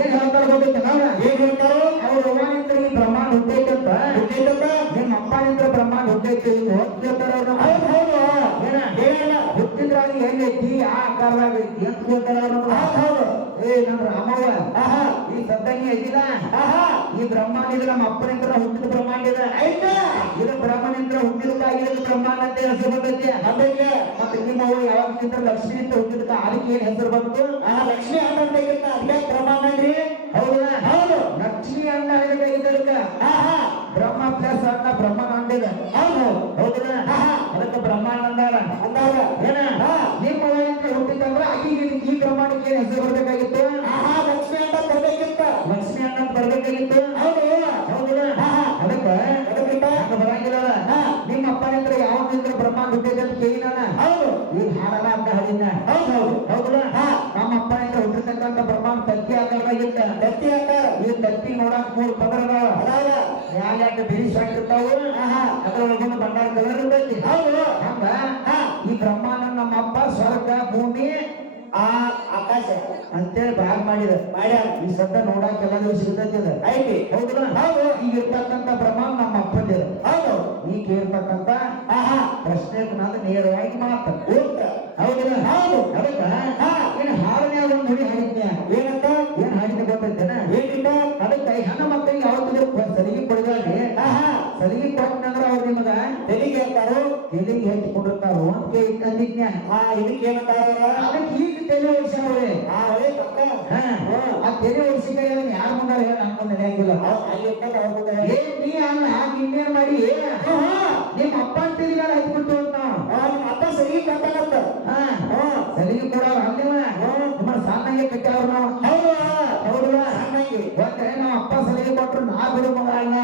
ಏನ್ ಹೇಳ್ತಾರ ಗೊತ್ತೈತೆ ಏನ್ ಹೇಳ್ತಾರ ಅವ್ರ ಅವ್ವನಿಂದ ಬ್ರಹ್ಮಾಂಡ ಹುಟ್ಟೈತಂತ ನಿಮ್ಮ ಅಪ್ಪನಿಂದ ಬ್ರಹ್ಮಾಂಡ ಹುಟ್ಟೈತಿ ಹೇಳ್ತಾರ ಅವ್ರು. ಹೌದು ಹೌದು ಏನ ಹೇಳ ಹುಟ್ಟಿದ್ರಾಗ ಹೆಂಗೈತಿ ಆ ಆಕಾರದಾಗ ಐತಿ ಅಂತ ಹೇಳ್ತಾರ ಅವ್ರು. ಹೌದು ಏ ನಮ್ಮ ರಾಮವ್ವ ಈ ಸದ್ದಂಗೆ ಐತಿಲ್ಲ ಈ ಬ್ರಹ್ಮಾಂಡ ನಮ್ಮ ಅಪ್ಪನಿಂದ ಹುಟ್ಟಿದ ಬ್ರಹ್ಮಾಂಡ ಇದೆ ಆಯ್ತಾ ಇದು ಬ್ರಹ್ಮನಿಂದ ಹುಟ್ಟಿದಕ್ಕಾಗಿ ಬ್ರಹ್ಮಾಂಡ ಅಂತ ಹೆಸರು ಬಂದೈತಿ. ಅದಕ್ಕೆ ಮತ್ತೆ ನಿಮ್ಮ ಅವ್ವ ಯಾವಾಗಿಂದ ಲಕ್ಷ್ಮಿ ಅಂತ ಹುಟ್ಟಿದಕ್ಕ ಅದಕ್ಕೆ ಏನ್ ಹೆಸರು ಬಂತು ಲಕ್ಷ್ಮಿ ಅಣ್ಣ ಅದಕ್ಕೆ ಬ್ರಹ್ಮಾಂಡ ಅಂದ್ರಿ. ಹೌದಾ ಹೌದು ಲಕ್ಷ್ಮಿ ಅಣ್ಣ ಇದಕ್ಕ ಬ್ರಹ್ಮ ಪ್ಲಸ್ ಅಣ್ಣ ಬ್ರಹ್ಮಾಂಡ ಇದೆ. ಹೌದು ಹೌದಾ ಅದಕ್ಕೆ ಬ್ರಹ್ಮಾಂಡ ಅಂದಾರ ಏನ ನಿಮ್ಮ ಅವ್ವನಿಂದ ಹುಟ್ಟಿದಂದ್ರ ಆಕಿಗೆ ಈ ಬ್ರಹ್ಮಾಂಡಕ್ಕೆ ಏನ್ ಹೆಸರು ಬರ್ಬೇಕಾಗಿತ್ತು ಲಕ್ಷ್ಮಿ ಅಣ್ಣ ಬರ್ಬೇಕಿತ್ತು. ಲಕ್ಷ್ಮಿ ಅಣ್ಣ ಬರ್ಬೇಕಾಗಿತ್ತು. ಹೌದು ಹೌದಾ ಅದಕ್ಕೆ ಬರಂಗಿಲ್ಲ ನಿಮ್ಮ ಅಪ್ಪನಿಂದ ಯಾವಾಗಿಂದ ಬ್ರಹ್ಮಾಂಡ ಹುಟ್ಟಿದೆ ಅಂತ ಕೇಳಿ ನಾನು. ಹೌದು ಈಗ ಹಾಡಲ್ಲ ಅಂತ ಹೇಳಿನ. ಹೌದು ಹೌದು ಹೌದಾ ನಮ್ಮ ಅಪ್ಪನಿಂದ ಹುಟ್ಟಿರ್ತಕ್ಕಂಥ ಬ್ರಹ್ಮಾಂಡ ತತ್ತಿ ಆಕಾರದಾಗಿತ್ತ ತತ್ತಿ ಆಕಾರ ಈ ತತ್ತಿ ನೋಡಕ್ 3 ಪದರ ಅದಾವ ಮ್ಯಾಲ ಬಿರಿಸ್ ಆಗಿರ್ತಾವ ಅದ್ರೊಳಗೊಂದು ಬಂಡಾರ ಕಲರ್ ಇರ್ತೈತಿ. ಹೌದು ಹಂಗ ಈ ಬ್ರಹ್ಮಾಂಡ ನಮ್ಮ ಅಪ್ಪ ಸ್ವರ್ಗ ಭೂಮಿ ಆ ಆಕಾಶ ಅಂತೇಳಿ ಭಾಗ ಮಾಡಿದ ಈ ಸದ್ದ ನೋಡಕ್ ಎಲ್ಲರಿಗೂ ಸಿಗ್ತೈತಿ ಅದ ಐತಿ. ಹೌದಾ ಹೌದು ಈಗ ಇರ್ತಕ್ಕಂಥ ಬ್ರಹ್ಮಾಂಡ ನಮ್ಮ ಅಪ್ಪಂದ. ಹೌದು ಈಗ ಕೇಳ್ತಕ್ಕಂಥ ಪ್ರಶ್ನೆಗೆ ನಾನು ನೇರವಾಗಿ ಮಾತು. ಹೌದಿಲ್ಲ ಹೌದು ಅದಕ್ಕ ಏನ್ ಹಾಡನೆ ಅದೊಂದು ನುಡಿ ಹಾಡಿದ್ಯ ಏನಂತ ಏನ್ ಹಾಡಿದ್ದೆ ಗೊತ್ತೈತೇನ ಏನಿಲ್ಲ ಅದಕ್ಕೆ ಹೆಣ್ಣು ಮಕ್ಕಳಿಗೆ ಯಾವತ್ತಿದ್ರು ಸಲಿಗೆ ಕೊಡಿದಾಗೆ ಸಲಿಗೆ ಕೊಟ್ಟಂದ್ರ ಅವ್ರು ನಿಮಗ ತೆಲಿಗೆ ಹೇಳ್ತಾರೋ ತೆಲಿಗೆ ಹೆಚ್ಚಿಕೊಂಡಿರ್ತಾರೋ ಅಂತ ಅಂದಿದ್ನ್ಯ. ಇದಕ್ಕೆ ಏನಂತಾರ ಅದಕ್ಕೆ ಈಗ ತೆಲಿ ಓಡಿಸ್ಯಾವ್ರೆ ಆ ತೆಲಿ ಓಡಿಸಿಕ ಯಾರ ಮುಂದಾರ ಹೇಳ ನಮ್ಗೊಂದು ನಡೆಯಂಗಿಲ್ಲ. ಏನ್ ನೀ ಅಲ್ಲ ನಿನ್ನೇನ್ ಮಾಡಿ ನಿಮ್ಮ ಅಪ್ಪ ತೆಲಿಗಾಲ ಹಚ್ಬಿಟ್ಟು ಅಂತ ನಿಮ್ಮ ಅಪ್ಪ ಸಲಿಗೆ ಕಟ್ಟಾಗತ್ತ ಸಲಿಗೆ ಕೊಡೋರು ಅಲ್ಲಿವ ನಿಮ್ಮ ಸಣ್ಣಗೆ ಕಟ್ಟಾವ್ರು ನಾವು. ಹೌದು ಹೌದಲ್ಲ ಸಣ್ಣಗೆ ಒಂದ್ರೆ ನಮ್ಮ ಅಪ್ಪ ಸಲಿಗೆ ಕೊಟ್ರು ನಾ ಬಿಡು ಮಗ ಅಲ್ಲ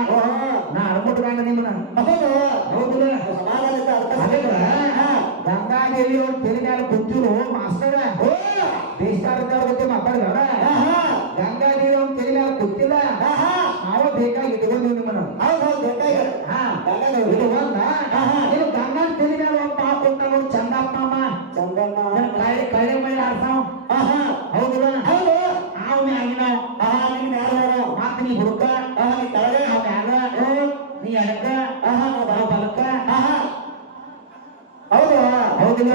ನಾ ಅಡ್ಬಿಟ್ಕೊಂಡ ನಿಮ್ಮನ್ನ. ಹೌದು ಹೌದಿಲ್ಲ ಗಂಗಾದೇವಿ ಅವ್ರ ತೆಲಿ ಮ್ಯಾಲ ಕುಂತಿರು ಮಾಸ್ತರ ಬೇಸ್ತಾರ ಬಗ್ಗೆ ಮಾತಾಡ್ಬೇಡ. ಗಂಗಾದೇವಿ ಅವ್ರ ತೆಲಿ ಮ್ಯಾಲ ಕುಂತಿಲ್ಲ ನಾವು ಬೇಕಾಗಿ ಇಟ್ಕೊಂಡಿವಿ ನಿಮ್ಮನ್ನ. ಹೌದು ಹೌದು ಬೇಕಾಗಿ ಇದು ಒಂದ ನೀವು ಗಂಗಾನ ತೆಲಿ ಮ್ಯಾಲ ಒಬ್ಬ ಹಾಕೊಂಡ ಚಂದಪ್ಪ ಚಂದಮ್ಮ ಕಳೆ ಮಳೆ ಆಡ್ತಾವ. ಹೌದಲ್ಲ ಹೌದು ಅವ್ ಮ್ಯಾಗಿನ ನಿನ್ ಮ್ಯಾಲ ಮಾತು ನೀ ಹುಡುಕ ನೀ ತಳಗ ಅವ್ ಮ್ಯಾಗ ನೀ ಎಡಕ ಬಲಕ. ಹೌದು ಹೌದಿಲ್ಲ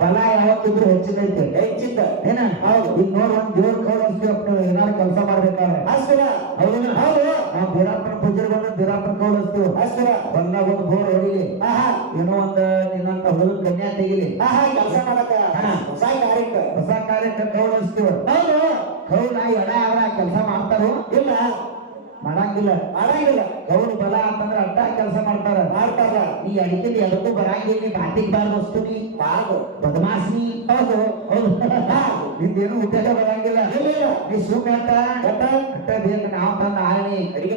ಬಲ ಯಾವತ್ತಿದ್ರು ಹೆಚ್ಚಿದೈತೆ ಹೆಚ್ಚಿದ್ದ ಏನ. ಹೌದು ಈಗ ನೋಡ್ ಒಂದ್ ದೇವ್ರ ಕೌಲ್ ಏನಾದ್ರು ಕೆಲಸ ಮಾಡ್ಬೇಕಾದ್ರೆ ಅಷ್ಟರ. ಹೌದಲ್ಲ ಹೌದು ನಾವು ಬೀರಪ್ಪನ ಪೂಜೆ ಬಂದ ಬೀರಪ್ಪನ ಕೌಲ್ ಹಚ್ತೀವಿ ಅಷ್ಟರ. ಬಂದಾಗ ಒಂದು ಬೋರ್ ಹೊಡಿಲಿ ಏನೋ ಒಂದು ನಿನ್ನಂತ ಹುಡುಗ ಕನ್ಯಾ ತೆಗಿಲಿ ಕೆಲಸ ಮಾಡಕ ಹೊಸ ಕಾರ್ಯಕ್ಕೆ ಕೌಲ್ ಹಚ್ತೀವಿ. ಹೌದು ಕೌಲ್ ಎಡ ಆದ್ರ ಕೆಲಸ ಮಾಡ್ತಾರೋ ಇಲ್ಲ ಮಾಡಂಗಿಲ್ಲ ಗೌರು ಬಲ ಅಂತಂದ್ರ ಅಡ್ಡ ಕೆಲಸ ಮಾಡ್ತಾರ ನೀ ಅಡಿಕೆ ಅದಕ್ಕೂ ಬರಂಗಿಲ್ಲ. ನೀ ಬಾಟಿಗೆ ಬಾರ್ದು ವಸ್ತು ನೀ ಬದಮಾಸ್ನಿ. ಹೌದು ಹೌದು ನಿಂದೇನು ಉದ್ಯೋಗ ಬರಂಗಿಲ್ಲ ನೀ ಸುಮ್ಮನೆ ಅಟ್ಟ ಬೇಕು. ನಾವು ತಂದ ಆರಣಿ ಅಡಿಗೆ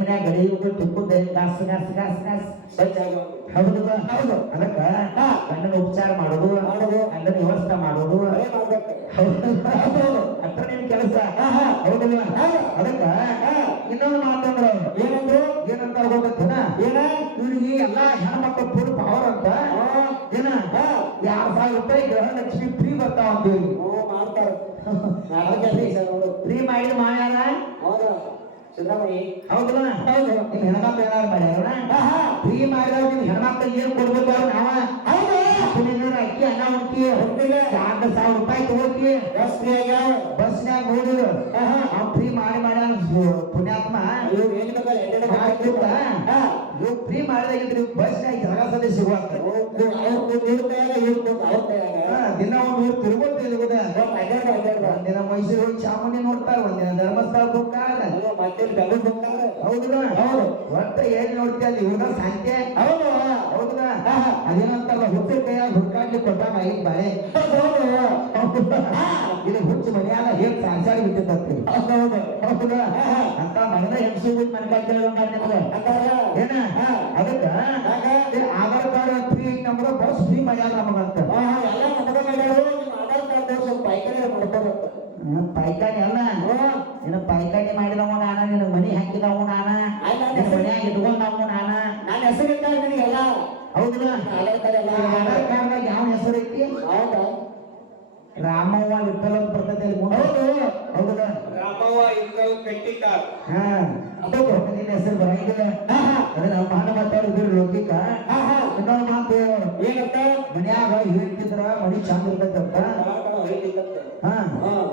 ಮನ್ಯಾಗ ಗಡಿ ತುಪ್ಪದ ಗಾಸ್ ಗಾಸ್ ಗಾಸ್ ಗಾಸ್ ಹೌದು ಹೌದು ಅದಕ್ಕ ಗಂಡನ ಉಪಚಾರ ಮಾಡೋದು ಗಂಡನ ವ್ಯವಸ್ಥೆ ಮಾಡೋದು ಅತ್ರ ನಿನ್ ಕೆಲಸ. ಹೌದಲ್ವ ಅದಕ್ಕ ಇನ್ನೊಂದು ಮಾತಂದ್ರ ಏನಂದ್ರು ಏನಂತ ಹೋಗತ್ತೇನ ಏನ ಇವ್ರಿಗೆ ಎಲ್ಲಾ ಹೆಣ್ಮಕ್ಳು ಫುಲ್ ಪವರ್ ಅಂತ ಏನ 2,000 ರೂಪಾಯಿ ಗೃಹಲಕ್ಷ್ಮಿ ಫ್ರೀ ಬರ್ತಾವ ಅಂತ ಹೇಳಿ ಮಾಡ್ತಾರ. ಫ್ರೀ ಮಾಡಿದ ಮಾಡ್ಯಾರ ಹೌದಲ್ಲ ಹೌದು ನಿಮ್ ಹೆಣ್ಮಕ್ಳು ಏನಾರು ಮಾಡ್ಯಾರ ಫ್ರೀ ಮಾಡಿದವ್ರು ನಿಮ್ ಹೆಣ್ಮಕ್ಳು ಏನ್ ಕೊಡ್ಬೇಕು ಅವ್ರು ನಾವ ಅಕ್ಕಿ ಅನ್ನ ಉಂಟಿ 2,000 ರೂಪಾಯಿ ತಗೋತಿ ಬಸ್ನ್ಯಾಗ ನೋಡಿದ್ರು ಅವ್ನು ಫ್ರೀ ಮಾಡಿ ಮಾಡ್ಯಾನ ಪುಣ್ಯಾತ್ಮ. ಇವ್ ಫ್ರೀ ಮಾಡಿದಾಗಿದ್ರಿ ಬಸ್ನ್ಯಾಗ ಜಾಗ ಸದೇ ಸಿಗುವಂತ ದಿನ ಒಂದು ತಿರುಗೋದ ಒಂದಿನ ಮೈಸೂರು ಹೋಗಿ ಚಾಮುಂಡಿ ನೋಡ್ತಾರ ಒಂದಿನ ಧರ್ಮಸ್ಥಳಕ್ಕೆ ಹೋಗ್ತಾರ ಹೌದಲ್ಲ ಹೌದು ಒಟ್ಟ ಏನ್ ನೋಡ್ತೀಯ ಅಲ್ಲಿ ಇವ್ರ ಸಂಖ್ಯೆ. ಹೌದು ಹೌದಲ್ಲ ಅದೇನಂತಲ್ಲ ಹುಟ್ಟು ಕೈಯಾಗ ಹುಡ್ಕಾಡ್ಲಿಕ್ಕೆ ಕೊಟ್ಟಾಗ ಐದು ಬಾಳೆ ಇದು ಹುಚ್ಚು ಮನೆಯಾಗ ಹೇಗ್ ಸಾಂಸಾರಿ ಬಿಟ್ಟಿದ್ದಂತೆ. ಹೌದು ಹೌದಾ ಅಂತ ಮಗನ ಹೆಂಗಸು ಮನೆ ಏನ ಅದಕ್ಕ ಆಧಾರ್ ಕಾರ್ಡ್ ಫ್ರೀ ಐತಿ ನಮ್ಗ ಬಸ್ ಫ್ರೀ ಮಾಡ್ಯಾರ ನಮಗಂತ ಎಲ್ಲ ನಮಗ ಮಾಡ್ಯಾರು. ಆಧಾರ್ ಕಾರ್ಡ್ ಸ್ವಲ್ಪ ಪೈಕಾನಿ ಮಾಡ್ಕೋಬೇಕು. ಪೈಕಾನಿ ಅಲ್ಲ ನೀನು ಪೈಕಾನಿ ಮಾಡಿದವ ನಾನ ನಿನ್ನ ಮನಿ ಹಾಕಿದವ ನಾನ ಮನ್ಯಾಗ ಇಟ್ಕೊಂಡವ ನಾನ ನನ್ನ ಹೆಸರು ಇಟ್ಟಾಗ ನಿನಗೆಲ್ಲ. ಹೌದಲ್ಲ ಆಧಾರ್ ಕಾರ್ಡ್ನಾಗ ಯಾವ ಹೆಸರು ಐತಿ ರಾಮವ್ವ ವಿಠಲ ಬರ್ತೈತಿ. ಹೌದು ಹೌದಲ್ಲ ಹಾ ಅದು ನಿನ್ನ ಹೆಸರು ಬರಂಗಿಲ್ಲ ಅದನ್ನ ಮಾನ ಮಾತಾಡಿದ್ರು ಲೌಕಿಕ ಇನ್ನೊಂದು ಮಾತು ಏನಂತ ಮನ್ಯಾಗ ಹೇಳ್ತಿದ್ರ ಮನಿ ಚಂದ ಇರ್ತೈತಂತ ಹಾ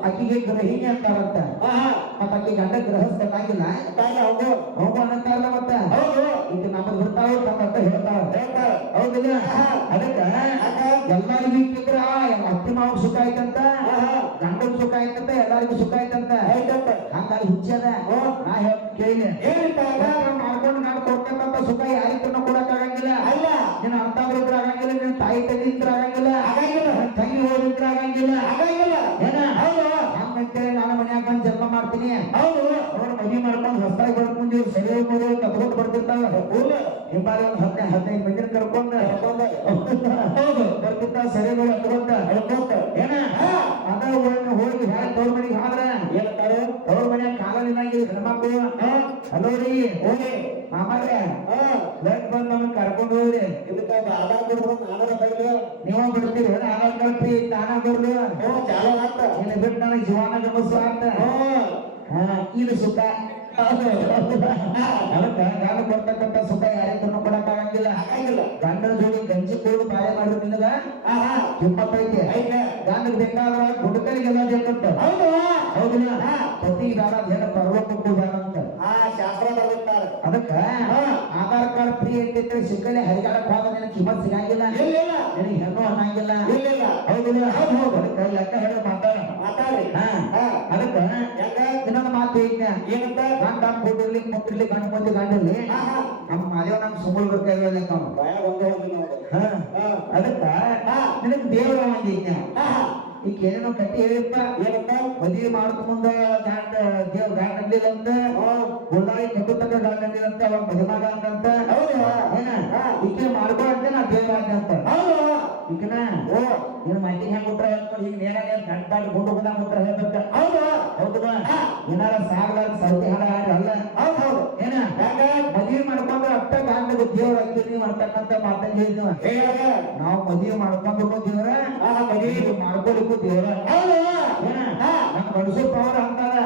ಅಕ್ಕಿಗೆ ಗ್ರಹಿಣಿ ಅಂತಾರಂತ ಮತ್ತ ಅಕ್ಕಿ ಗಂಡ ಗೃಹಸ್ಥ ಆಗಿಲ್ಲ ಹೋಗು ಅನ್ನಂತಾರಲ್ಲ ಮತ್ತ ಈಗ ನಮ್ಮದ್ ಬಿಡ್ತಾವ ತಮ್ಮಂತ ಹೇಳ್ತಾವ ಹೌದಿಲ್ಲ ಅದಕ್ಕ ಎಲ್ಲರಿಗೂ ಇಕ್ಕಿದ್ರ ಅತ್ತಿ ಮಾವ ಸುಖ ಆಯ್ತಂತ ಗಂಡಗ್ ಸುಖ ಆಯ್ತಂತ ಎಲ್ಲರಿಗೂ ಸುಖ ಆಯ್ತಂತ ಹಂಗಾಗಿ ಹುಚ್ಚದ ನಾ ಕೇಳಿ ಮಾಡ್ಕೊಂಡು ನಾನು ಕೊಡ್ತಕ್ಕಂತ ಸುಖ ಯಾರಿಗೂ ಕೊಡಕ್ ಆಗಂಗಿಲ್ಲ ಅಲ್ಲ ನಿನ್ನ ಅರ್ಥಾದ್ರಿದ್ರ ಆಗಂಗಿಲ್ಲ ನಿನ್ನ ತಾಯಿ ತಂದಿದ್ರ ಆಗಂಗಿಲ್ಲ ತಂಗಿ ಹೋದಿದ್ರ ಆಗಂಗಿಲ್ಲ ಏನ ಹಂಗಂತೇಳಿ ನಾನು ಮನ್ಯಾಗ ಬಂದು ಜನ್ಮ ಮಾಡ್ತೀನಿ ಹೌದು ಅವ್ರು ಮದುವೆ ಮಾಡ್ಕೊಂಡು ಹೊಸದಾಗಿ ಬರ್ಕೊಂಡು ಸರಿ ಮೂರು ಕತ್ಕೊಂಡು ಬರ್ತಿರ್ತಾವ ಹಿಂಬಾಲಿ ಒಂದು 15 ಮಂದಿನ ಕರ್ಕೊಂಡು ಹೌದು ಬರ್ತಿರ್ತಾವ ಸರಿ ಮೂರು ಹತ್ಕೊಂತ ಏನ ಅದ ಹೋಗಿ ಹ್ಯಾಕ್ ತವ್ರ ಮನೆಗೆ ಆದ್ರೆ ಹೇಳ್ತಾರೆ ತವ್ರ ಮನ್ಯಾಗ ಕಾಲ ನಿನ್ನಾಗಿಲ್ಲ ಹೆಣ್ಮಕ್ಳು ಹಲೋ ರೀ ಹೋಗಿ ಮಾಮಾರ್ಯ ಲೈಟ್ ಬಂದು ನಮ್ಮನ್ನ ಕರ್ಕೊಂಡು ಹೋಗ್ರಿ ಇದಕ್ಕೆ ಆಧಾರ್ ಕೊಡ್ಬೇಕು ನೀವು ಬಿಡ್ತೀರಿ ಆಧಾರ್ ಕಲ್ಪಿ ತಾನ ಬರ್ಲು ಚಾಲು ಆಗ್ತ ಇನ್ನು ಬಿಟ್ಟು ನನಗೆ ಜೀವನ ಗಮನಿಸು ಆಗ್ತ ಇದು ಸುಖ ಅದಕ್ಕ ಗಂಡ ಕೊಡ್ತಕ್ಕಂಥ ಸುಖ ಯಾರಿಗೂ ಕೊಡಕ್ ಆಗಂಗಿಲ್ಲ ಗಂಡನ ಜೋಡಿ ಗಂಜಿ ಕೊಡು ಬಾಳೆ ಮಾಡ್ರು ನಿನಗ ಕಿಮ್ಮತ್ತೈತಿ ಗಂಡಗ್ ಬೇಕಾದ್ರ ಹುಡುಕರಿಗೆಲ್ಲ ಬೇಕಂತ ಹೌದಿಲ್ಲ ಪತಿ ಬೇಡ ಜನ ಪರ್ವತಕ್ಕೂ ಬೇಡ ಅಂತ ಶಾಸ್ತ್ರ ಬರುತ್ತಾರೆ ಅದಕ್ಕ ಆಧಾರ್ ಕಾರ್ಡ್ ಫ್ರೀ ಅಂತೈತೆ ಸಿಕ್ಕಲೆ ಹರಿಗಾಡಕ್ ಹೋದ ನಿನಗೆ ಕಿಮ್ಮತ್ ಸಿಗಂಗಿಲ್ಲ ನಿನಗೆ ಹೆಣ್ಣು ಅನ್ನಂಗಿಲ್ಲ ಹೌದಿಲ್ಲ ಹೌದು ಅದಕ್ಕ ಲೆಕ್ಕ ಹೇಳಿ ಮಾತಾಡ್ರಿ ಅದಕ್ಕ ಇನ್ನೊಂದು ಮಾತು ಏನಂತ ಗಂಡ ಕೊಟ್ಟಿರ್ಲಿ ಮಕ್ಕಳಿರ್ಲಿ ಗಂಡ ಮಂದಿ ಗಂಡಿರ್ಲಿ ನಮ್ಮ ಮಾದೇವ ನಮ್ ಸುಮ್ಮಲ್ ಬೇಕಾಗಿಲ್ಲ ಅದಕ್ಕ ನಿನಗ್ ದೇವರ ಒಂದೈತ್ಯ ಈಗ ಏನೇನೋ ಕಟ್ಟಿ ಹೇಳಿಪ್ಪ ಏನಂತ ಮದುವೆ ಮಾಡ್ಕ ಮುಂದ ಗಂಡ ದೇವ್ರ ಗಂಡ ಅಂದಿಲ್ಲ ಅಂತ ಗುಂಡಾಗಿ ಕಟ್ಟುತ್ತಕ್ಕ ಗಂಡ ಅಂದಿಲ್ಲ ಅಂತ ಅವಾಗ ಮದುಮಗ ಅಂತಂತ ಏನ ಈಕೆ ಮಾಡ್ಕೊ ಅಂತ ನಾ ದೇವ್ರ ಅಂತ ಈಕನ ನೀನು ಮೈಟಿಗೆ ಹೆಂಗ್ ಉತ್ತರ ಹೇಳ್ಕೊಂಡು ಈಗ ನೇರ ಗಂಡ ಗುಂಡು ಗುಂಡ ಉತ್ತರ ಹೇಳ್ಬೇಕ ಹೌದಾ ಏನಾರ ಸಾಗಲಾರ ಸೌತಿ ಹಾಡ ಅಲ್ಲ ಏನ ಮದುವೆ ಮಾಡ್ಕೊಂಡು ಅಟ್ಟ ಗಂಡದ ದೇವ್ರ ಅಕ್ಕಿ ಮಾಡ್ತಕ್ಕಂತ ಮಾತಲ್ಲಿ ಹೇಳಿದ್ವ ನಾವು ಮದುವೆ ಮಾಡ್ಕೊಂಡು ದೇವ್ರ ಮದುವೆ ಮಾಡ್ಕೊಳಿಕ್ಕೂ ದೇವ್ರ ಏನ ನಮ್ ಗಂಡಸೂರ್ ಪವರ್ ಅಂತಾರ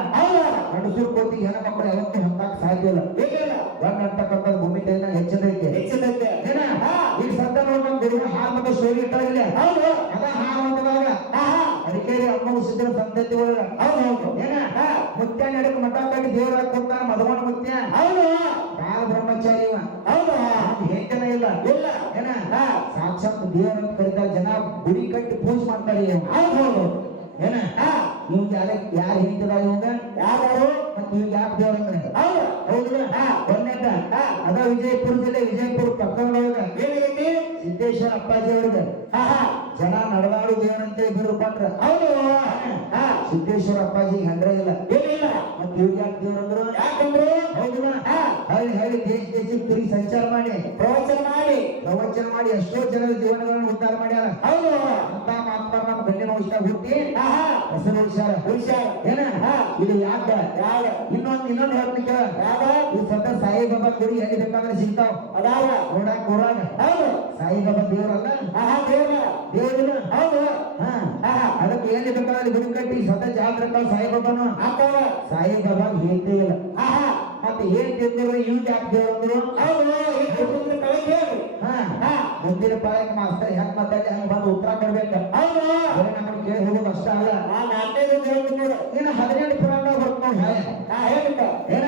ಗಂಡಸೂರ್ ಕೋತಿ ಹೆಣ್ಮಕ್ಳು ಯಾವತ್ತೂ ಹೊಂದಾಕ ಸಾಧ್ಯ ಇಲ್ಲ ಗಂಡ ಅಂತಕ್ಕಂಥ ಭೂಮಿ ಟೈಮ್ನಾಗ ಹೆಚ್ಚದೈತೆ ಏನ ಈಗ ಸದ್ದ ನೋಡ್ ನಮ್ ಗುರು ಹಾಲ್ ಮತ್ತೆ ಸೋಗಿ ಇಟ್ಟಾಗಿಲ್ಲ ಅದ ಹಾಲ್ ಅಂತದಾಗ ಅದಕ್ಕೆ ಅಮ್ಮ ಸಿದ್ಧ ಸಂತತಿ ಒಳಗ ಏನ ಮುತ್ಯ ನಡಕ್ ಮಠ ಕಟ್ಟಿ ದೇವ್ರ ಹಾಕೊಡ್ತಾನ ಮಧುವನ ಮುತ್ಯ ಬಾಲ ಬ್ರಹ್ಮಚಾರಿ ಹೇಳ್ತೇನೆ ಇಲ್ಲ ಏನ ಸಾಕ್ಷಾತ್ ದೇವ್ರ ಅಂತ ಕರೀತಾರೆ ಜನ ಗುಡಿ ಕಟ್ಟಿ ಪೂಜೆ ಮಾಡ್ತಾರೆ ಏನ ಇವ್ಗೆ ಯಾರು ಹೇಳ್ತಿದಾರ ಇವಾಗ ಯಾರು ಮತ್ತೆ ಇವ್ಗೆ ಯಾಕೆ ದೇವ್ರ ಅಂದ್ರೆ ಹೌದಿಲ್ಲ ಒಂದೇಟ ಅದ ವಿಜಯಪುರ ಜಿಲ್ಲೆ ವಿಜಯಪುರ ಪಕ್ಕದೊಳಗ ಸಿದ್ದೇಶ್ವರ ಅಪ್ಪಾಜಿ ಅವ್ರಿಗೆ ಜನ ನಡೆದಾಡು ದೇವರಂತ ಬಿರು ಕೊಟ್ರ ಸಿದ್ದೇಶ್ವರ ಅಪ್ಪಾಜಿ ಹಂಡ್ರಾಗಿಲ್ಲ ಮತ್ತೆ ಇವ್ಗೆ ಯಾಕೆ ದೇವ್ರಂದ್ರು ಯಾಕಂದ್ರು ಹೌದಿಲ್ಲ ಹೇಳಿ ದೇಶಕ್ಕೆ ತಿರುಗಿ ಸಂಚಾರ ಮಾಡಿ ಪ್ರವಚನ ಮಾಡಿ ಎಷ್ಟೋ ಜನರ ಜೀವನಗಳನ್ನು ಉದ್ಧಾರ ಮಾಡ್ಯಾರ ಅಂತ ಮಾತ್ರ ನಮ್ಮ ಗಂಡಿನ ಹುಷಾರ ಹುಟ್ಟಿ ಹೆಸರು ಹುಷಾರ ಏನ ಇದು ಯಾಕ ಇನ್ನೊಂದು ಹೇಳ್ತಿಕ ಈ ಸದ್ದ ಸಾಯಿಬಾಬಾ ಗುಡಿ ಎಲ್ಲಿ ಬೇಕಾದ್ರೆ ಸಿಗ್ತಾವ ನೋಡಾಕ ಊರಾಗ ಸಾಯಿಬಾಬಾ ದೇವ್ರಲ್ಲ ದೇವ್ರಿಲ್ಲ ಅದಕ್ಕೆ ಎಲ್ಲಿ ಬೇಕಾದ್ರೆ ಗುಡಿ ಕಟ್ಟಿ ಸದಾ ಜಾತ್ರೆ ಸಾಯಿಬಾಬಾನು ಸಾಯಿಬಾಬಾ ಹೇಳ್ತೇ ಇಲ್ಲ ಮತ್ತೆ ಏನ್ ತಿಂದ್ರು ಇವ್ ಯಾಕೆ ದೇವ್ರಂದ್ರು ಮುಂದಿನ ಪಾಯಕ ಮಾಸ್ತರ್ ಹೆಂಗ್ ಮಾತಾಡಿ ಹಂಗ ಬಂದು ಉತ್ತರ ಕೊಡ್ಬೇಕ ನಮ್ಮನ್ನು ಕೇಳಿ ಹೋಗೋದು ಅಷ್ಟ ಅಲ್ಲ ಇನ್ನು 17 ಪುರಾಣ ಬರ್ಕೊಂಡು ಏನ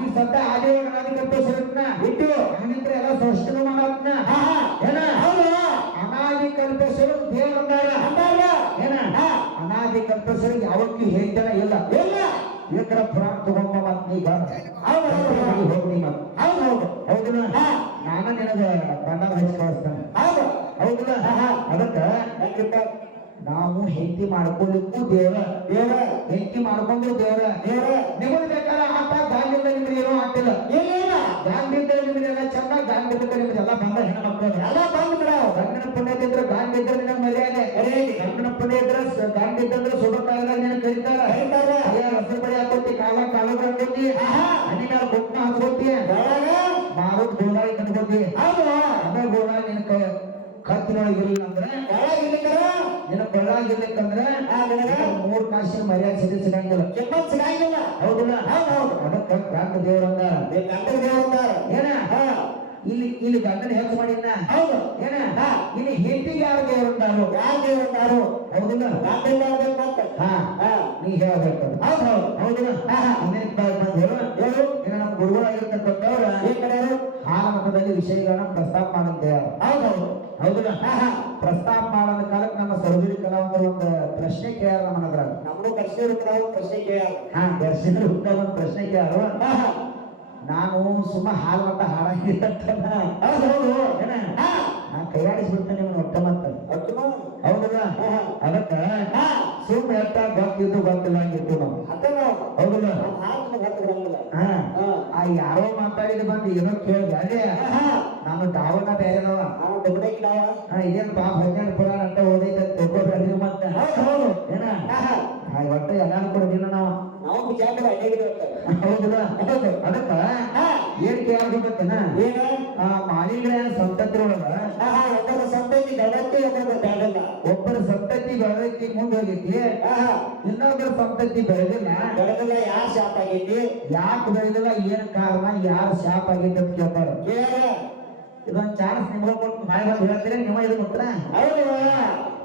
ಈ ಸದ್ದ ಆದಿಯೋಗ ಅನಾದಿಕಲ್ಪೇಶ್ವರನ್ನ ಬಿಟ್ಟು ಅವನಿಂತ್ರ ಎಲ್ಲ ಸೃಷ್ಟಿನೂ ಮಾಡತ್ನ ಏನ ಅನಾದಿಕಲ್ಪೇಶ್ವರ ದೇವರಂದಾರ ಏನ ಅನಾದಿಕಲ್ಪೇಶ್ವರ ಯಾವತ್ತೂ ಹೇಳ್ತಾನೆ ಇಲ್ಲ ಏಕರ ಪುರಾಣ ತಗೊಂಬ ಮತ್ ನೀ ಹೋಗಿ ಮತ್ ಹೌದಿಲ್ಲ ನಾನು ನಿನಗ ಬಣ್ಣ ಹಚ್ಚಿ ಕಳಿಸ್ತೇನೆ ಹೌದಿಲ್ಲ ಅದಕ್ಕ ನಾವು ಹೆಂಡತಿ ಮಾಡ್ಕೊಳ್ಳಿಕ್ಕೂ ದೇವ್ರ ಹೆಂಡತಿ ಮಾಡ್ಕೊಂಡ್ರು ದೇವ್ರ ನಿಮಗೆ ಬೇಕಾದ್ರೆ ಆಟ ಗಾಂಧಿಯಿಂದ ನಿಮ್ಗೆ ಏನೋ ಆಗ್ತಿಲ್ಲ ಗಾಂಧಿಯಿಂದ ನಿಮ್ಗೆಲ್ಲ ಚೆನ್ನಾಗಿ ಗಾಂಧಿಯಿಂದ ನಿಮ್ಗೆಲ್ಲ ಬಂದ ಹೆಣ್ಮಕ್ಳು ಎಲ್ಲ ಬಂದ್ ಬಿಡ ಗಂಡನ ಪುಣ್ಯದ ಇದ್ರೆ ಗಾಂಧಿ ಇದ್ರೆ ನಿನಗೆ ಮರ್ಯಾದೆ ಗಂಡನ ಪುಣ್ಯ ಇದ್ರೆ ಗಾಂಧಿ ಇದ್ದಂದ್ರೆ ಸುಡಕಾಲ ನಿನಗೆ ಕರೀತಾರ ರಸರು ಬಳಿ ಹಾಕೋತಿ ಕಾಲ ಹಾಕೋತಿ ಹನಿ ಮೇಲೆ ಕುಟ್ನ ಹಾಕೋತಿ ಮಾರೋದ್ ಗೋಡಾಗಿ ಕಟ್ಕೋತಿ ಅದ ಗೋಡಾಗಿ ನಿನ್ ಕತ್ತಿನೊಳಗಿರ್ಲಿಲ್ಲ ಅಂದ್ರೆ ನಿನ್ನ ಕೊಳ್ಳಾಗಿರ್ಲಿಕ್ಕಂದ್ರೆ 3 ಕಾಸಿನ ಮರ್ಯಾದೆ ಸಿಗಂಗಿಲ್ಲ ಆಗಿಲ್ಲ. ಹೌದಿಲ್ಲ? ಹೌದು. ಅದಕ್ಕ ಗಂಡ ದೇವ್ರ ಅಂದಾರ. ಗಂಡ ದೇವ್ರ ಅಂದಾರ. ಏನ ಇಲ್ಲಿ ಗಂಡನ ಹೆಚ್ಚು ಮಾಡಿನ. ಹೌದು. ಏನ ಇಲ್ಲಿ ಹೆಂಡತಿಗೆ ಯಾರು ದೇವ್ರ ಅಂದಾರು? ಯಾರು ದೇವ್ರ ಅಂದಾರು? ಹೌದಿಲ್ಲ? ಗಂಡ ಹೇಳ್ಬೇಕು. ನೀ ಹೇಳ್ಬೇಕು. ಹೌದು ಹೌದು. ಹೌದಿಲ್ಲ? ಇನ್ನೇನ್ ಬಂದು ಹೇಳು. ಈಗ ನಮ್ಮ ಗುರುಗಳಾಗಿರ್ತಕ್ಕಂಥವ್ರ ಏನ್ ಮಾಡ್ಯಾರು? ಹಾಲ ಮತದಲ್ಲಿ ವಿಷಯಗಳನ್ನ ಪ್ರಸ್ತಾಪ ಮಾಡಂತೆ. ಹೌದೌದು. ಹೌದಿಲ್ಲ? ಪ್ರಸ್ತಾಪ ಮಾಡೋದ ಕಾಲಕ್ಕೆ ನಮ್ಮ ಸರಜುರಿ ಕಲಾವಂತರು ಒಂದು ಪ್ರಶ್ನೆ ಕೇಳ್ಯಾರ ನಮ್ಮದ್ರ. ನಮ್ಮನ್ನು ಪ್ರಶ್ನೆ ಕೇಳ್ಯಾರ. ದರ್ಶನ ಒಂದು ಪ್ರಶ್ನೆ ಕೇಳ್ಯಾರು. ನಾನು ಸುಮ್ಮ ಹಾಲು ಮತ ಹಾಡಾಗಿರ್ತನ. ಹೌದು. ಏನ ನಾನು ಕೈಯಾಡಿಸ್ಬಿಡ್ತೇನೆ ನಿಮ್ಗೆ ಒಟ್ಟ ಮತ್ತ. ಹೌದಲ್ಲ? ಅದಕ್ಕ ಸುಮ್ಮ ಎಟ್ಟ ಗೊತ್ತಿದ್ದು ಗೊತ್ತಿಲ್ಲ ಹಂಗಿತ್ತು ನಾವು. ಹೌದಲ್ಲ? ಯಾರೋ ಮಾತಾಡಿದ ಬಂದು ಏನೋ ಕೇಳಿದ ಅದೇ ನಾನು ದಾವನ ಬೇರೆನವ. ಇದೇನು ಪಾಪ 12 ಪುರಾಣ ಅಂತ ಓದೈತೆ ತಿಳ್ಕೊಬೇಡ್ರಿ ಮತ್ತೆ. ಏನ ಒಟ್ಟು ಎಲ್ಲಾರು ಕೊಡ್ದಿಲ್ಲ ನಾವು. ಹೌದಲ್ಲ? ಅದಕ್ಕ ಏನ್ ಕೇಳ್ಬೇಕತ್ತೇನ ಮಾಲಿಗಳ ಸಂತತಿ ಒಳಗ ಒಬ್ಬರ ಸಂತತಿ ಬೆಳತಿ ಒಬ್ಬರ ಬೆಳಲ್ಲ. ಒಬ್ಬರ ಸಂತತಿ ಬೆಳತಿ ಮುಂದೆ ಹೋಗೈತಿ, ಇನ್ನೊಬ್ಬರ ಸಂತತಿ ಬೆಳೆದಿಲ್ಲ. ಯಾರು ಶಾಪ್ ಆಗೈತಿ? ಯಾಕೆ ಬೆಳೆದಿಲ್ಲ, ಏನ್ ಕಾರಣ, ಯಾರು ಶಾಪ್ ಆಗೈತಿ ಅಂತ ಕೇಳ್ತಾರ. ಇದೊಂದು ಚಾನ್ಸ್ ನಿಮ್ಗೆ ಕೊಟ್ಟು ಮಾಡಿ ಬಂದು ಹೇಳ್ತೀರಿ. ನಿಮ್ಮ ಇದು ಗೊತ್ತರ? ಹೌದು.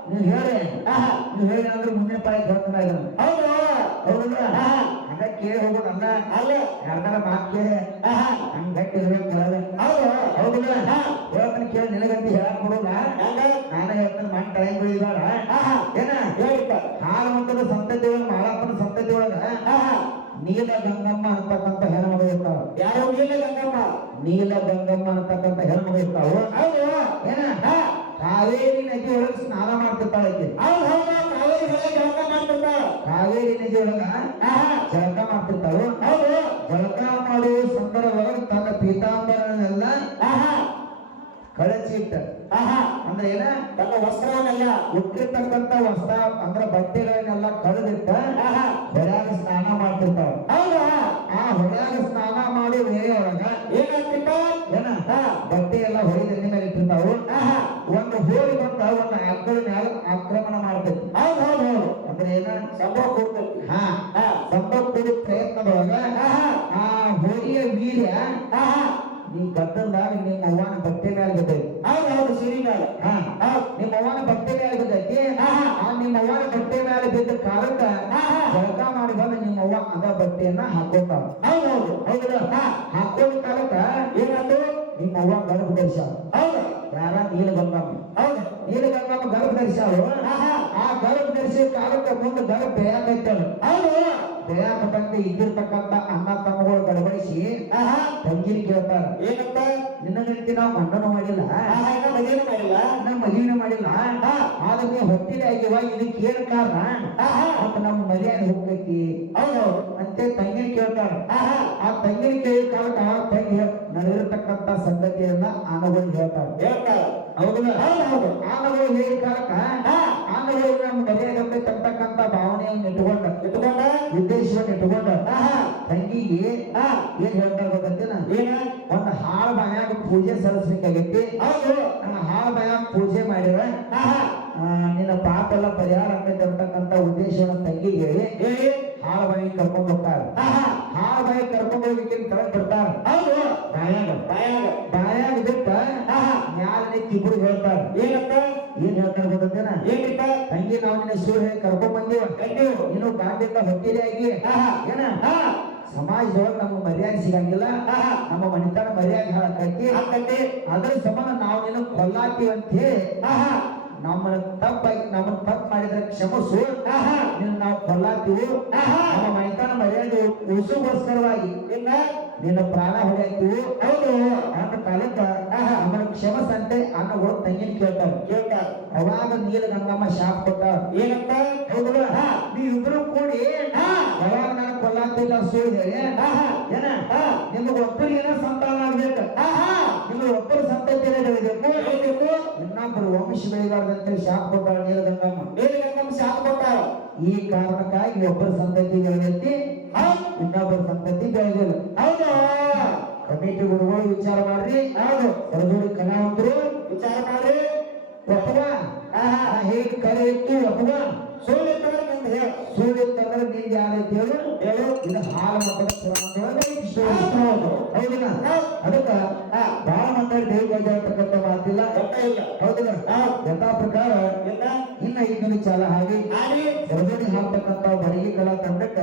ನೀವು ಹೇಳಿ. ನೀವು ಹೇಳಿ ಅಂದ್ರೆ ಮುಂದಿನ ಪಾಯ ಗೊತ್ತಿಲ್ಲ. ಹೌದು. ಹೌದಲ್ಲ? ಹಂಗ ಕೇಳಿ ಹೋಗೋದಲ್ಲ. ಯಾರ್ದಾರ ಮಾತು ಕೇಳಿ ಹಂಗ ಗಟ್ಟಿ ಇರ್ಬೇಕು. ಹೌದಲ್ಲ? ಹೇಳ್ತಾನೆ ಕೇಳಿ ನಿನಗಂತ ಹೇಳಕ್ ಕೊಡೋಲ್ಲ. ನಾನು ಹೇಳ್ತಾನೆ ಮಾಡಿ ಟೈಮ್ ಬೆಳಿದಾರ. ಏನ ಹಾಲು ಅಂತದ ಸಂತತಿ ಒಳಗ ಮಾಳಪ್ಪನ ಸಂತತಿ ಒಳಗ ನೀಲ ಗಂಗಮ್ಮ ಅಂತಕ್ಕಂಥ ಹೆಣ್ಮಗಳು ಇರ್ತಾವ. ಯಾರು? ನೀಲ ಗಂಗಮ್ಮ. ನೀಲ ಗಂಗಮ್ಮ ಅಂತಕ್ಕಂಥ ಹೆಣ್ಮಗಳು ಇರ್ತಾವ. ಏನ ಕಾವೇರಿ ನದಿ ಒಳಗ ಸ್ನಾನ ಮಾಡ್ತಿರ್ತಾಳ. ಕಾವೇರಿ ನದಿ ಒಳಗ ಜಳಕ ಮಾಡ್ತಿರ್ತಾಳು. ಜಳಕ ಮಾಡುವ ಸಂದರ್ಭದೊಳಗ ತನ್ನ ಪೀತಾಂಬರನೆಲ್ಲ ಕಳಚಿಟ್ಟ. ಅಂದ್ರೆ ಏನ ತನ್ನ ವಸ್ತ್ರವನ್ನೆಲ್ಲ ಹುಟ್ಟಿರ್ತಕ್ಕಂಥ ವಸ್ತ್ರ ಅಂದ್ರೆ ಬಟ್ಟೆಗಳನ್ನೆಲ್ಲ ಕಳೆದಿಟ್ಟ ಹೊಳ್ಯಾಗ ಸ್ನಾನ ಮಾಡ್ತಿರ್ತಾವ. ಆ ಹೊಳ್ಯಾಗ ಸ್ನಾನ ಮಾಡಿ ವೇಳೆಯೊಳಗ ಏನಾಗ್ತಿತ್ತ? ಏನ ಬಟ್ಟೆ ಎಲ್ಲ ಹೊಳಿದ ಮೇಲೆ ಇಟ್ಟಿರ್ತಾವು. ಒಂದು ಹೋಳಿ ಬಂದ ಒಂದು ಆಕಳ ಮ್ಯಾಲ ಆಕ್ರಮಣ ಮಾಡ್ತೈತಿ. ಅಂದ್ರೆ ಏನ ಸಂಭವ ಕೊಡ್ತೈತಿ. ಸಂಭವ ಕೊಡೋ ಪ್ರಯತ್ನದೊಳಗ ಆ ಹೋಳಿಯ ವೀರ್ಯ ನೀ ಗದ್ದಲ್ದಾಗ ನಿಮ್ಮ ಅವ್ವನ ಬಟ್ಟೆ ಮೇಲೆ ಬಿದ್ದೈತಿ. ಹೌದು. ಸಿರಿ ಮೇಲೆ ನಿಮ್ಮ ಅವ್ವನ ಬಟ್ಟೆ ಮೇಲೆ ಬಿದ್ದೈತಿ. ಆ ನಿಮ್ಮ ಅವ್ವನ ಬಟ್ಟೆ ಮೇಲೆ ಬಿದ್ದ ಕಾಲಕ್ಕ ಜಳಕ ಮಾಡಿ ಬಂದು ನಿಮ್ಮ ಅವ್ವ ಅದ ಬಟ್ಟೆಯನ್ನ ಹಾಕೋತಾವ. ಹೌದಲ್ಲ? ಹಾಕೊಂಡ ಕಾಲಕ್ಕ ಏನಾದ್ರು ನಿಮ್ಮ ಅವ್ವ ಗರ್ಭ ಧರಿಸ. ಯಾರ? ನೀಲ ಗಂಗಮ್ಮ. ನೀಲ ಗಂಗಮ್ಮ ಗರ್ಭ ಧರಿಸಾಳು. ಆ ಗರ್ಭ ಧರಿಸಿದ ಕಾಲಕ್ಕ ಮುಂದೆ ಗರ್ಭ ಬೇಯಾಕೈತಳು. ಬೇಯಾಕಂತ ಇದ್ದಿರ್ತಕ್ಕಂಥ ಅಣ್ಣ ತಮ್ಮಗಳು ಗಡಬಡಿಸಿ ತಂಗಿನ ಕೇಳ್ತಾರ. ಏನಂತ? ನಿನ್ನ ಗಂಟಿ ನಾವು ಗಂಡನೂ ಮಾಡಿಲ್ಲ, ನಮ್ಮ ಮದುವೆನೂ ಮಾಡಿಲ್ಲ, ಆದ್ರೆ ನೀವು ಹೊಟ್ಟಿಲೆ ಆಗಿವ, ಇದಕ್ಕೆ ಏನ್ ಕಾರಣ ಅಂತ ನಮ್ಮ ಮರ್ಯಾದೆ ಹೋಗ್ತೈತಿ ಅಂತ ತಂಗಿನ ಕೇಳ್ತಾರ. ಆ ತಂಗಿನ ಕೇಳಿದ ಕಾಲಕ್ಕ ಆ ತಂಗಿ ನಡೆದಿರ್ತಕ್ಕಂಥ ಸಂಗತಿಯನ್ನ ಆನಗಳು ಹೇಳ್ತಾರ. ಹೌದಲ್ಲ? ಆನಗಳು ಹೇಳಿದ ಕಾಲಕ್ಕ ಆನಗಳು ನಮ್ಮ ಮರ್ಯಾದೆ ತರ್ತಕ್ಕಂಥ ಭಾವನೆಯನ್ನು ಇಟ್ಕೊಂಡ ಉದ್ದೇಶವನ್ನು ಇಟ್ಕೊಂಡ ತಂಗಿಗೆ ಏನ್ ಹೇಳ್ತಾರ ಗೊತ್ತೇನ? ಒಂದು ಹಾಳು ಮನ್ಯಾಗ ಪೂಜೆ ಸಲ್ಲಿಸ್ಬೇಕಾಗೈತಿ. ಹಾಳು ಮನ್ಯಾಗ ಪೂಜೆ ಮಾಡಿರ ನಿನ್ನ ಪಾಪ ಎಲ್ಲ ಪರಿಹಾರ ಆಗೈತೆ ಅಂತಕ್ಕಂಥ ಉದ್ದೇಶವನ್ನು ತಂಗಿಗೆ ಹೇಳಿ ಹಾಳು ಬಾಯಿ ಕರ್ಕೊಂಡು ಹೋಗ್ತಾರ. ಹಾಳು ಬಾಯಿ ಕರ್ಕೊಂಡು ಹೋಗ್ಲಿಕ್ಕೆ ಕರೆಕ್ಟ್ ಬರ್ತಾರ. ಬಾಯಾಗ ಬಿಟ್ಟ ಮ್ಯಾಲೆ ಇಬ್ರು ಹೇಳ್ತಾರ. ಏನ್ ಹೇಳ್ತಾರ ಗೊತ್ತೇನ? ತಂಗಿ ನಾವು ನಿನ್ನ ಶಿವ ಹೇಳಿ ಕರ್ಕೊಂಡ್ ಬಂದೀವ, ನೀನು ಗಾಂಡಿಂದ ಹೊಟ್ಟಿಲೆ ಆಗಿ ಏನ ಸಮಾಜದೊಳಗೆ ನಮ್ಗೆ ಮರ್ಯಾದೆ ಸಿಗಂಗಿಲ್ಲ, ನಮ್ಮ ಮನಿತನ ಮರ್ಯಾದೆ ಹಾಳಾಕೈತಿ. ಅದ್ರ ಸಂಬಂಧ ನಾವು ನೀನು ಕೊಲ್ಲಾತೀವಿ ಅಂತ ಹೇಳಿ ನಮ್ಮನ್ನ ತಪ್ಪು ಮಾಡಿದ್ರೆ ಕ್ಷಮಿಸು, ನಿನ್ನ ನಾವು ಕೊಲ್ಲಾತೀವಿ, ನಮ್ಮ ಮನಿತನ ಮರ್ಯಾದೆ ಉಳಿಸೋಗೋಸ್ಕರವಾಗಿ ನಿನ್ನ ಪ್ರಾಣ ಹೊಡೆಯುತ್ತೀವಿ ಅಂತ ಕಾಲಕ್ಕ ನಮ್ಮನ್ನ ಕ್ಷಮಸಂತೆ ಅನ್ನಗಳು ತಂಗಿನ ಕೇಳ್ತಾರ. ಅವಾಗ ನೀಲ ಗಂಗಮ್ಮ ಶಾಪ್ ಕೊಟ್ಟಾರ. ಏನಂತ? ಹೌದಲ್ಲ? ನೀವಿಬ್ರು ಕೂಡಿ ಯಾವಾಗ ನಾನು ಕೊಲ್ಲಾತಿಲ್ಲ ಸುಳ್ಳು ಹೇಳಿ ಏನ ನಿಮ್ಗೆ ಒಬ್ಬರಿಗೆ ಏನೋ ಸಂತಾನ ಆಗ್ಬೇಕು, ನಿಮ್ಗೆ ಒಬ್ಬರು ಸಂತತಿ ಬೆಳಿಬೇಕು, ಇನ್ನೊಬ್ಬರು ವಂಶ ಬೆಳಿಬಾರ್ದಂತ ಶಾಪ್ ಕೊಟ್ಟಾಳ ನೀಲ ಗಂಗಮ್ಮ ಶಾಪ್ ಕೊಟ್ಟಾಳ. ಈ ಕಾರಣಕ್ಕಾಗಿ ಒಬ್ಬರ ಸಂತತಿ ಬೆಳೆದೈತಿ, ಇನ್ನೊಬ್ಬರ ಸಂತತಿ ಬೆಳೆದಿಲ್ಲ. ಹೌದು. ಕಮಿಟಿ ಗುರುಗಳು ವಿಚಾರ ಮಾಡ್ರಿ. ಹೌದು. ಸರಜೋಡಿ ಕಲಾವಂತರು ವಿಚಾರ ಮಾಡ್ರಿ. ಒಪ್ಪವಾ ಹೇಗೆ ಕರೆ ಇತ್ತು ಒಪ್ಪವಾ? ಸುಳ್ಳಿತ್ತಂದ್ರೆ ನಿಂದ ಯಾರೈತಿ ಹೇಳು. ಹೇಳು. ಇದು ಹಾಲು ಮತದ ಪುರಾಣದೊಳಗೆ ಐತಿ story. ಹೌದು. ಹೌದಿಲ್ಲ ಹೌದು. ಅದಕ್ಕ ಹಾ. ಬಹಳ ಮಾತಾಡಿ ದೇವ್ ಗಜ ಅಂತಕ್ಕಂಥ ಮಾತಿಲ್ಲ. ಗೊತ್ತೇ ಇಲ್ಲ. ಹೌದಿಲ್ಲ ಹಾ. ಯಥಾ ಪ್ರಕಾರ ಎಂತ? ಇನ್ನ 5 ದಿನ ಚಾಲ ಹಾಗೆ ಆಡಿ ಗರ್ಭಿಣಿ ಹಾಕ್ತಕ್ಕಂಥ ಬಡಗಿ ಕಲಾ ತಂಡಕ್ಕ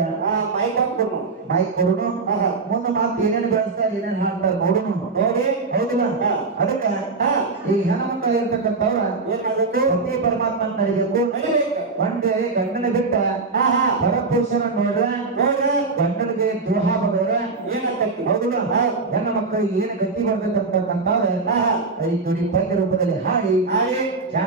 ಮೈಕ್ ಹಾಕ್ಕೊಡು. ಮೈಕ್ ಕೊಡುನು ಆಹಾ. ಮುಂದೆ ಮಾತು ಏನೇನು ಬೆಳೆಸ್ತಾರ ಏನೇನು ಹಾಡ್ತಾರ ನೋಡುನು. ನೋಡಿ. ಹೌದಿಲ್ಲ ಹಾ. ಅದಕ್ಕ ಹಾ. ಈ ಹೆಣ್ಮಕ್ಳು ಇರ್ತಕ್ಕಂಥವ್ರ ಏನ್ ಮಾಡ್ಬೇಕು? ಪತಿ ಪರಮಾತ್ಮ ಅಂತ ನಡಿಬೇಕು. ನಡಿಬೇಕು. ಒಂದೇ ಗಂಡನ ಬಿಟ್ಟ ಆಹಾ. ಪರಪುರುಷನ ನೋಡ್ರೆ ನೋಡ್ರಿ. ಗಂಡನಿಗೆ ದ್ರೋಹ ಬರೋರ ಏನಾಗ್ತೈತಿ? ಹೌದಿಲ್ಲ ಹಾ. ಹೆಣ್ಣ ಮಕ್ಕಳಿಗೆ ಏನು ಗತಿ ಬರ್ತಕ್ಕಂಥವ್ರೆ ಆಹಾ. ಈ ನುಡಿ ಪದ್ಯ ರೂಪದಲ್ಲಿ ಹಾಡಿ ಆಡಿ